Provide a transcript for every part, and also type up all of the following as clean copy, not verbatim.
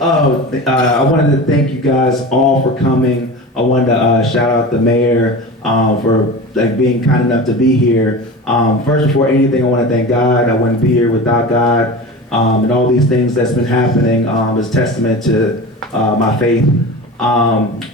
I wanted to thank you guys all for coming. I wanted to shout out the mayor for being kind enough to be here. First, before anything, I want to thank God. I wouldn't be here without God, and all these things that's been happening is testament to my faith.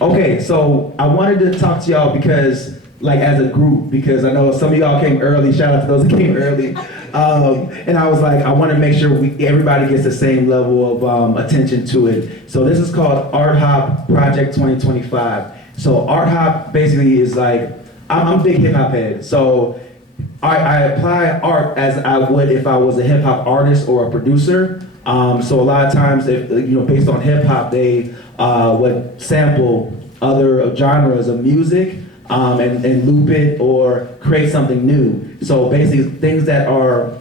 Okay, so I wanted to talk to y'all because, as a group, because I know some of y'all came early. Shout out to those that came early. And I was like, I want to make sure everybody gets the same level of attention to it. So this is called Art Hop Project 2025. So Art Hop basically is I'm a big hip hop head. So I apply art as I would if I was a hip hop artist or a producer. So a lot of times, if based on hip hop, they would sample other genres of music. And loop it or create something new. So basically things that are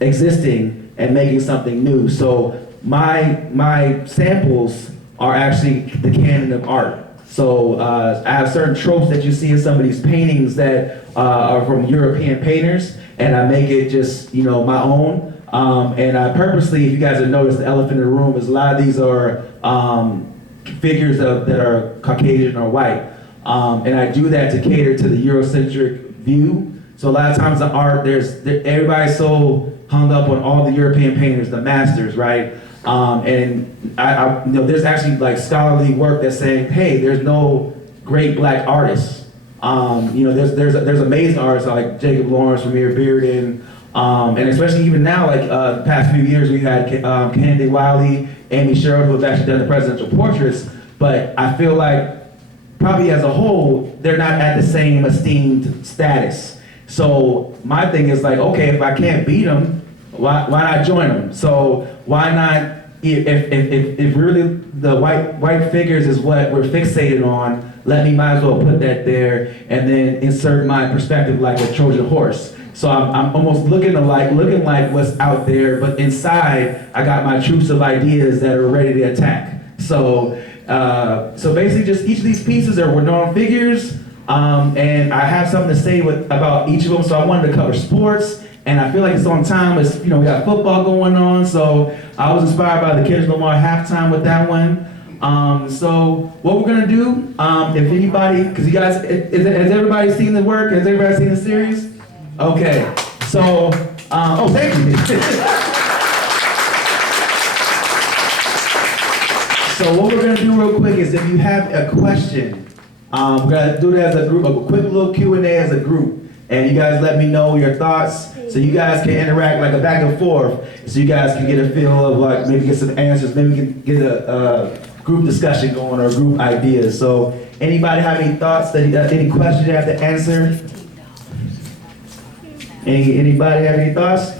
existing and making something new. So my samples are actually the canon of art. So I have certain tropes that you see in some of these paintings that are from European painters, and I make it just my own. And I purposely, if you guys have noticed, the elephant in the room is a lot of these are figures that are Caucasian or white. And I do that to cater to the Eurocentric view. So a lot of times the art, everybody's so hung up on all the European painters, the masters, right? And I there's actually scholarly work that's saying, hey, there's no great black artists. There's amazing artists like Jacob Lawrence, Ramir Bearden, and especially even now, the past few years, we had Kennedy Wiley, Amy Sherwood, who have actually done the presidential portraits. But I feel like probably as a whole, they're not at the same esteemed status. So my thing is okay, if I can't beat them, why not join them? So why not, if really the white figures is what we're fixated on, might as well put that there and then insert my perspective like a Trojan horse. So I'm almost looking like what's out there, but inside I got my troops of ideas that are ready to attack. So basically, just each of these pieces are renowned figures, and I have something to say about each of them. So I wanted to cover sports, and I feel like it's on time. We got football going on, so I was inspired by the Kendrick Lamar halftime with that one. So what we're gonna do, if anybody, because you guys, has everybody seen the work? Has everybody seen the series? Okay. So, thank you. So what we're gonna do real quick is if you have a question, we're gonna do it as a group, a quick little Q&A as a group. And you guys let me know your thoughts so you guys can interact like a back and forth so you guys can get a feel of maybe get some answers, maybe we can get a group discussion going or group ideas. So anybody have any thoughts, any questions you have to answer? Anybody have any thoughts?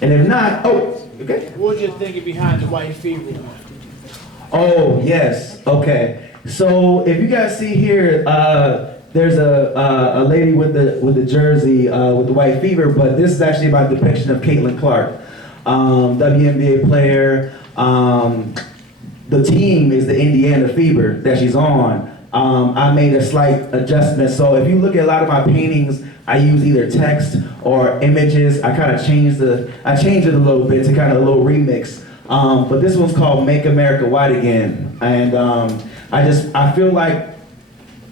And if not, okay. What was your thinking behind the white fever? Oh, yes, okay. So if you guys see here, there's a lady with the jersey with the white fever, but this is actually about a depiction of Caitlin Clark, WNBA player. The team is the Indiana Fever that she's on. I made a slight adjustment. So if you look at a lot of my paintings, I use either text or images. I kind of changed it a little bit to kind of a little remix. But this one's called Make America White Again. And I feel like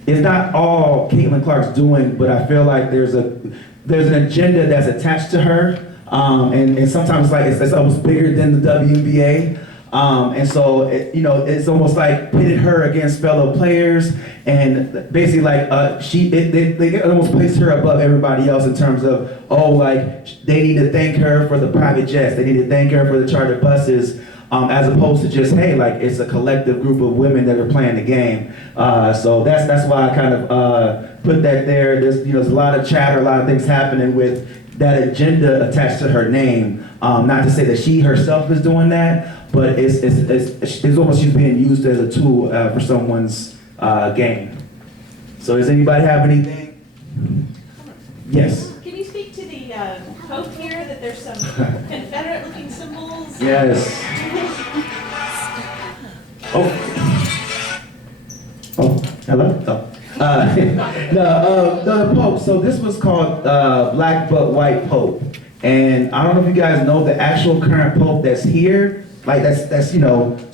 it's not all Caitlin Clark's doing, but I feel like there's an agenda that's attached to her. And sometimes it's almost bigger than the WNBA. And so, it's almost like pitted her against fellow players, and basically they almost placed her above everybody else in terms of, they need to thank her for the private jets, they need to thank her for the charter buses, as opposed to just, hey, it's a collective group of women that are playing the game. So that's why I kind of put that there. There's a lot of chatter, a lot of things happening with that agenda attached to her name. Not to say that she herself is doing that, but it's almost she's being used as a tool for someone's gain. So does anybody have anything? Yes. Can you speak to the Pope here, that there's some Confederate-looking symbols? Yes. Hello? The Pope. So this was called Black but White Pope. And I don't know if you guys know the actual current Pope that's here like that's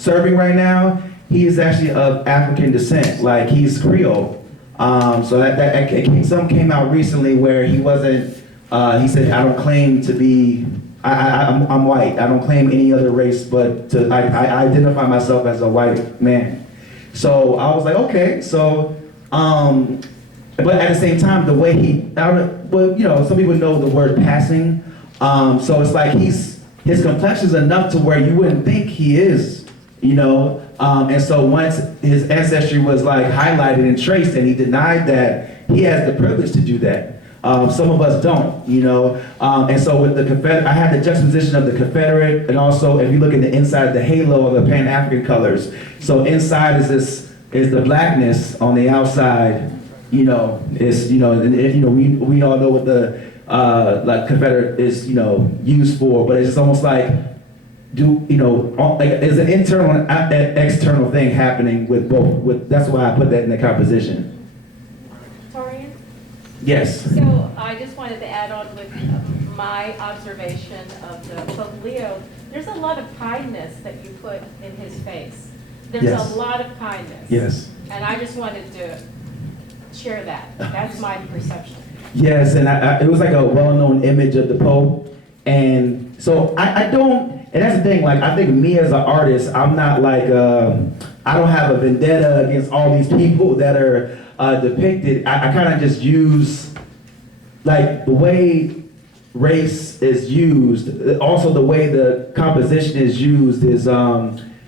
serving right now, he is actually of African descent. Like he's Creole. So some came out recently where he wasn't. He said, "I don't claim to be. I'm white. I don't claim any other race, but I identify myself as a white man." So I was like, okay. So, but at the same time, the way some people know the word passing. So it's like his complexion's enough to where you wouldn't think he is, and so once his ancestry was like highlighted and traced, and he denied that, he has the privilege to do that. Some of us don't, and so with the Confederate, I had the juxtaposition of the Confederate, and also if you look at the inside of the halo of the Pan-African colors, so inside is the blackness, on the outside, we all know what the like Confederate is, used for, but it's just almost like, there's an internal and external thing happening with both. That's why I put that in the composition. Taurean? Yes. So I just wanted to add on with my observation of the Pope Leo. There's a lot of kindness that you put in his face. There's Yes. a lot of kindness. Yes. And I just wanted to share that. That's my perception. Yes, and it was like a well-known image of the Pope, and so I don't. And that's the thing. Like I think me as an artist, I'm not like I don't have a vendetta against all these people that are depicted. I kind of just use like the way race is used. Also, the way the composition is used is.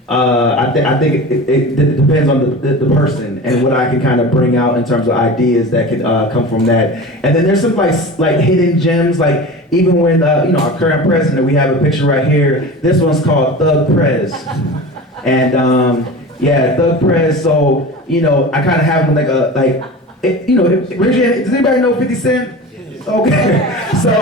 I think it depends on the person and what I can kind of bring out in terms of ideas that can come from that. And then there's some like hidden gems, like even when our current president, we have a picture right here. This one's called Thug Prez, and Thug Prez. So I kind of have Richard, does anybody know 50 Cent? Okay, so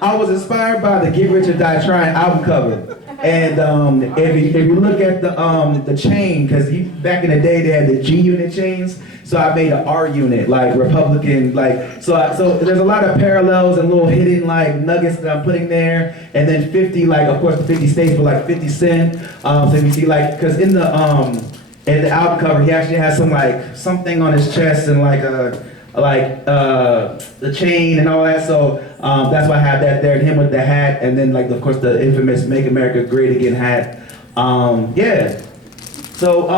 I was inspired by the Get Rich or Die Trying album cover. And if you look at the chain, because back in the day they had the G unit chains, so I made an R unit, like Republican, like so there's a lot of parallels and little hidden like nuggets that I'm putting there, and then 50, like of course the 50 states for like 50 Cent. So if you see like, because in the album cover he actually has something on his chest and the chain and all that, so that's why I have that there, and him with the hat, and then of course the infamous "Make America Great Again" hat. So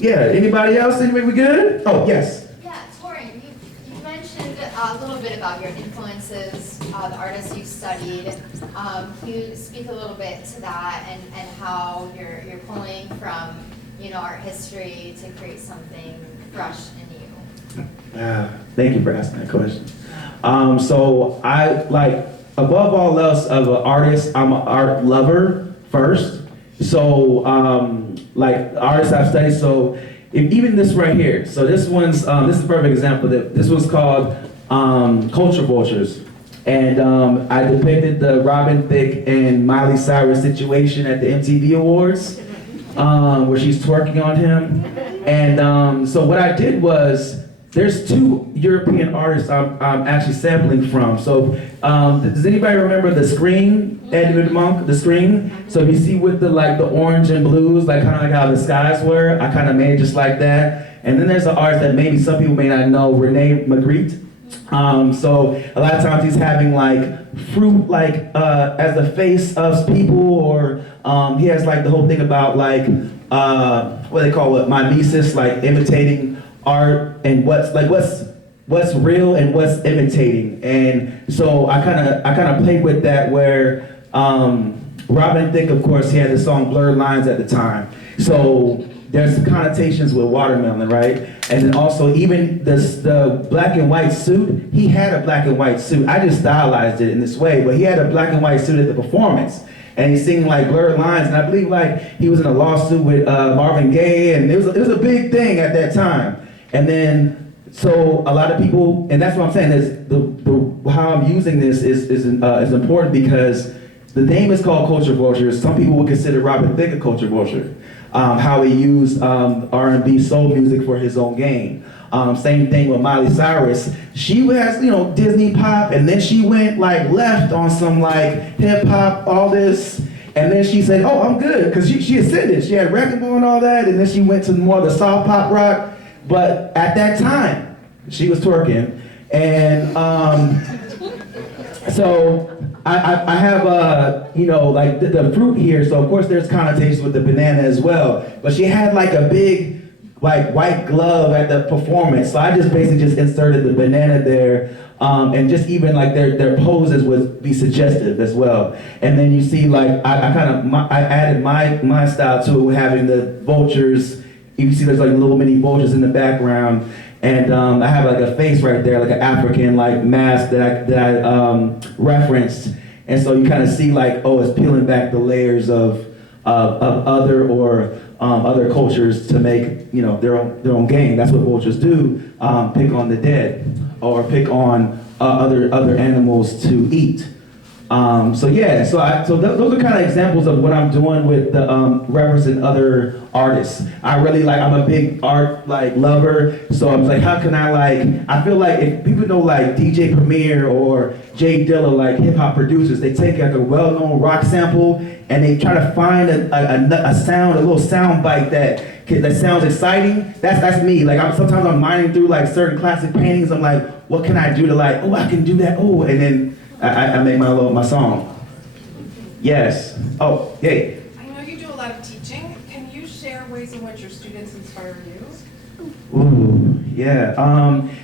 anybody else? Anybody, we good? Oh yes. Yeah, Taurean, you mentioned a little bit about your influences, the artists you've studied. Can you speak a little bit to that and how you're pulling from art history to create something fresh and new? Thank you for asking that question. So I above all else of an artist, I'm an art lover first. So artists I've studied. So even this right here. So this one's this is a perfect example. This one's called Culture Vultures, and I depicted the Robin Thicke and Miley Cyrus situation at the MTV Awards, where she's twerking on him, and so what I did was. There's two European artists I'm actually sampling from. So does anybody remember The Scream, Edward Monk, The Scream? So you see with the orange and blues, kind of like how the skies were, I kind of made it just like that. And then there's an artist that maybe some people may not know, Rene Magritte. So a lot of times he's having fruit as the face of people, or he has the whole thing about what they call mimesis, imitating art and what's real and what's imitating. And so I kind of played with that, where Robin Thicke, of course, he had the song Blurred Lines at the time. So there's connotations with watermelon, right? And then also even the black and white suit, he had a black and white suit. I just stylized it in this way, but he had a black and white suit at the performance. And he's singing Blurred Lines, and I believe he was in a lawsuit with Marvin Gaye, and it was a big thing at that time. And then, so a lot of people, and that's what I'm saying is how I'm using this is important, because the name is called Culture Vultures. Some people would consider Robin Thicke a culture vulture. How he used R&B soul music for his own gain. Same thing with Miley Cyrus. She has Disney pop, and then she went left on some hip hop, all this. And then she said, oh, I'm good, because she ascended. She had wrecking ball and all that, and then she went to more of the soft pop rock. But at that time, she was twerking. And so I have, you know, like the fruit here. So of course there's connotations with the banana as well. But she had like a big, like white glove at the performance. So I just basically just inserted the banana there. And just even like their poses would be suggestive as well. And then you see like, I added my style to it, having the vultures. You see there's like little mini vultures in the background. And I have like a face right there, like an African like mask that I referenced. And so you kind of see like, oh, it's peeling back the layers of other or other cultures to make, you know, their own game. That's what vultures do, pick on the dead or pick on other animals to eat. So yeah, so those are kind of examples of what I'm doing with the represent other artists. I'm a big art like lover, so I was like, how can I feel like if people know like DJ Premier or Jay Dilla, like hip hop producers, they take like a well-known rock sample and they try to find a sound, a little sound bite that sounds exciting. That's me. Like sometimes I'm mining through like certain classic paintings. I'm like, what can I do to like, oh, I can do that, oh, and then I make my song. Yes. Oh, yay. I know you do a lot of teaching. Can you share ways in which your students inspire you? Ooh, yeah.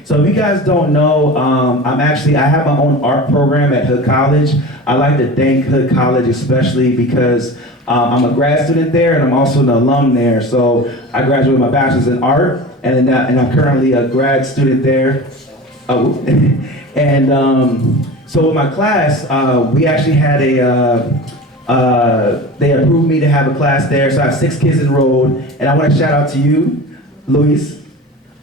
So if you guys don't know, I have my own art program at Hood College. I like to thank Hood College especially because I'm a grad student there and I'm also an alum there. So I graduated my bachelor's in art and I'm currently a grad student there. Oh, and so with my class, we actually had they approved me to have a class there. So I have 6 kids enrolled, and I want to shout out to you, Luis,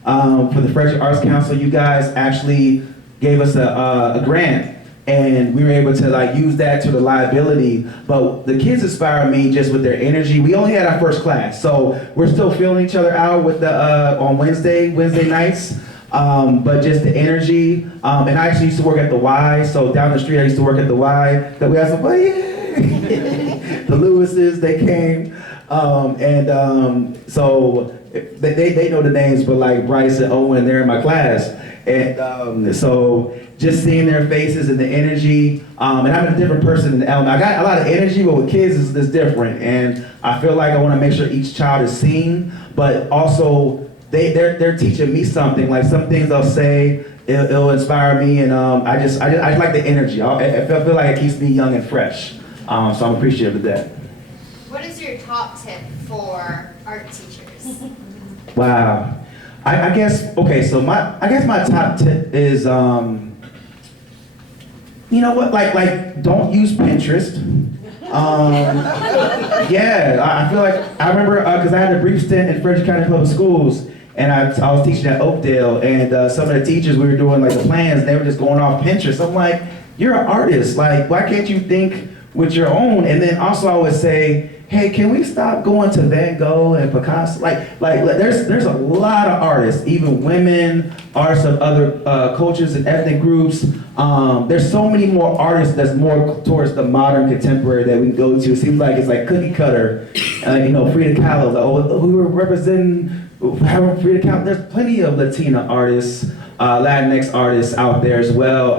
for the Frederick Arts Council. You guys actually gave us a grant, and we were able to like use that to the liability. But the kids inspire me just with their energy. We only had our first class, so we're still feeling each other out with the on Wednesday nights. But just the energy, and I actually used to work at the Y, so down the street I used to work at the Y, that we had some, the Lewises, they came, so they know the names, but like Bryce and Owen, they're in my class, and so just seeing their faces and the energy, and I'm a different person in the element. I got a lot of energy, but with kids it's different, and I feel like I want to make sure each child is seen, but also they're teaching me something. Like some things they'll say, it'll inspire me, and I just like the energy. I feel like it keeps me young and fresh. So I'm appreciative of that. What is your top tip for art teachers? Wow. I guess okay. So my top tip is you know what? Like don't use Pinterest. Yeah, I feel like I remember because I had a brief stint in Frederick County Public Schools. And I was teaching at Oakdale, and some of the teachers, we were doing like the plans, and they were just going off Pinterest. I'm like, you're an artist, like why can't you think with your own? And then also I would say, hey, can we stop going to Van Gogh and Picasso? Like there's a lot of artists, even women, artists of other cultures and ethnic groups. There's so many more artists that's more towards the modern contemporary that we can go to. It seems like it's like cookie cutter, you know, Frida Kahlo, like, oh, we were representing Frida Kahlo. There's plenty of Latina artists, Latinx artists out there as well.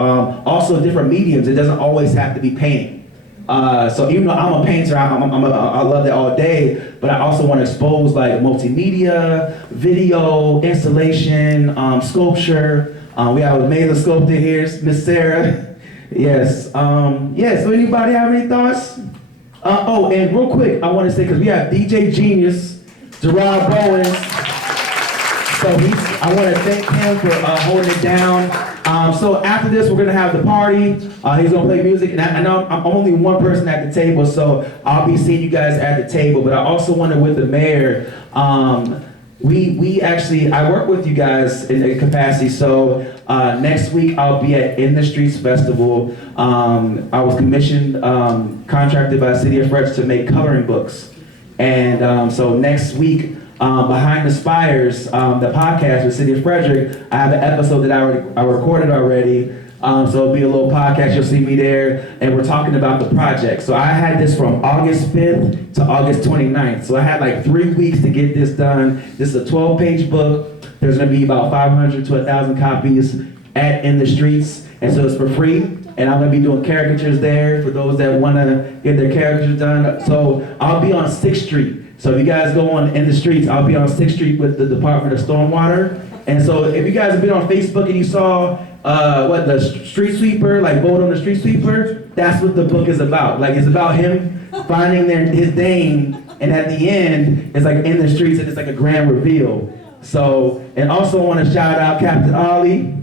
Also different mediums. It doesn't always have to be painting. So even though I'm a painter, I love that all day, but I also want to expose like multimedia, video, installation, sculpture. We have a major sculptor here, Miss Sarah. Yes. Yeah, so anybody have any thoughts? Oh, and real quick, I want to say, because we have DJ Genius, Gerard Bowens. So I want to thank him for holding it down. So after this, we're gonna have the party. He's gonna play music, and I know I'm only one person at the table, so I'll be seeing you guys at the table. But I also wanted with the mayor, we actually, I work with you guys in a capacity. So next week I'll be at In the Streets Festival. I was commissioned, contracted by the City of Frederick to make coloring books, and so next week. Behind the Spires, the podcast with City of Frederick, I have an episode that I recorded already So it'll be a little podcast. You'll see me there, and we're talking about the project. So I had this from August 5th to August 29th. So I had like 3 weeks to get this done. This is a 12-page book. There's gonna be about 500 to 1,000 copies in the streets, and so it's for free. And I'm gonna be doing caricatures there for those that wanna get their caricatures done. So I'll be on 6th Street. So if you guys go on in the streets, I'll be on 6th Street with the Department of Stormwater. And so if you guys have been on Facebook and you saw the street sweeper, like vote on the street sweeper, that's what the book is about. Like, it's about him finding his name, and at the end, it's like in the streets, and it's like a grand reveal. So, and also want to shout out Captain Ollie.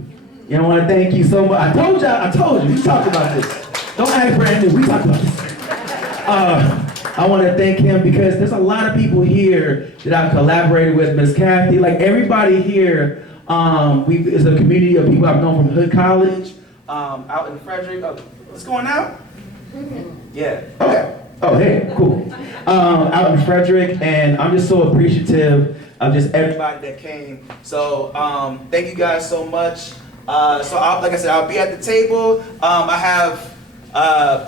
You know, I want to thank you so much. I told you, we talked about this. Don't act brand new, we talked about this. I want to thank him because there's a lot of people here that I've collaborated with, Miss Kathy, like everybody here. It's a community of people I've known from Hood College, out in Frederick. What's going out? Yeah. Okay. Oh, hey, cool. Out in Frederick, and I'm just so appreciative of just everybody that came. So thank you guys so much. Like I said, I'll be at the table. I have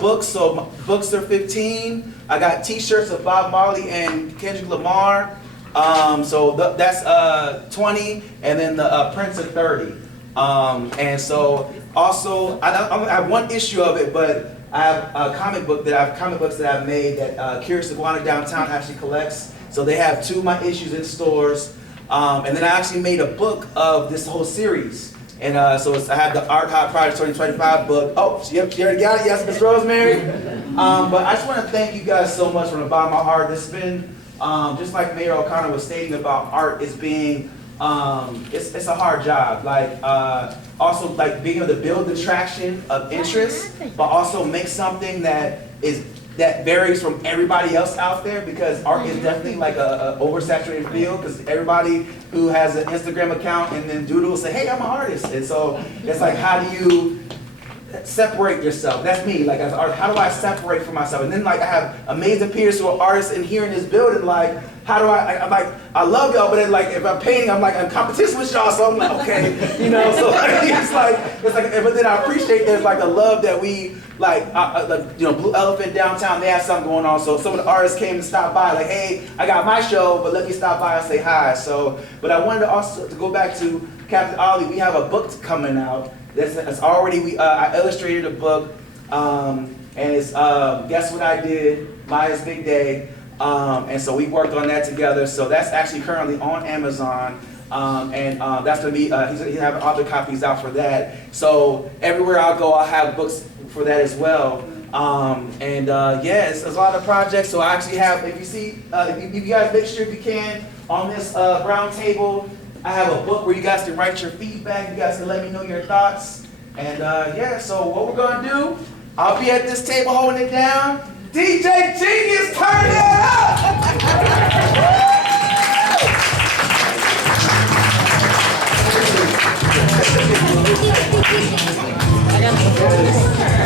books, so books are 15. I got T-shirts of Bob Marley and Kendrick Lamar. That's 20, and then the prints are 30. And so also, I have one issue of it, but I have comic books that I've made that Curious Iguana Downtown actually collects. So they have 2 of my issues in stores. And then I actually made a book of this whole series. And I have the Art Hot Project 2025 book. Oh, she already got it? Yes, Miss Rosemary? But I just want to thank you guys so much from the bottom of my heart. It's been, just like Mayor O'Connor was stating about art as being, it's a hard job. Like, also like being able to build the traction of interest, but also make something that varies from everybody else out there, because art is definitely like a oversaturated field, because everybody who has an Instagram account and then doodle will say, hey, I'm an artist. And so it's like, how do you separate yourself? That's me, like as an artist, how do I separate from myself? And then like I have amazing peers who are artists in here in this building, like, how do I'm like, I love y'all, but then like if I'm painting, I'm like in competition with y'all, so I'm like, okay, you know, so it's like, but then I appreciate there's like a love that we, like, Blue Elephant downtown, they have something going on, so some of the artists came and stopped by, like, hey, I got my show, but let me stop by and say hi. So, but I wanted to also, to go back to Captain Ollie, we have a book coming out. It's already, I illustrated a book, and it's Guess What I Did, Maya's Big Day, and so we worked on that together. So that's actually currently on Amazon, and that's gonna be, he's having author copies out for that. So everywhere I'll go, I'll have books for that as well. Yeah, it's a lot of projects. So I actually have, if you see, if you guys make sure if you can, on this brown table, I have a book where you guys can write your feedback. You guys can let me know your thoughts. And yeah, so what we're gonna do, I'll be at this table holding it down. DJ Genius, turn it up! I got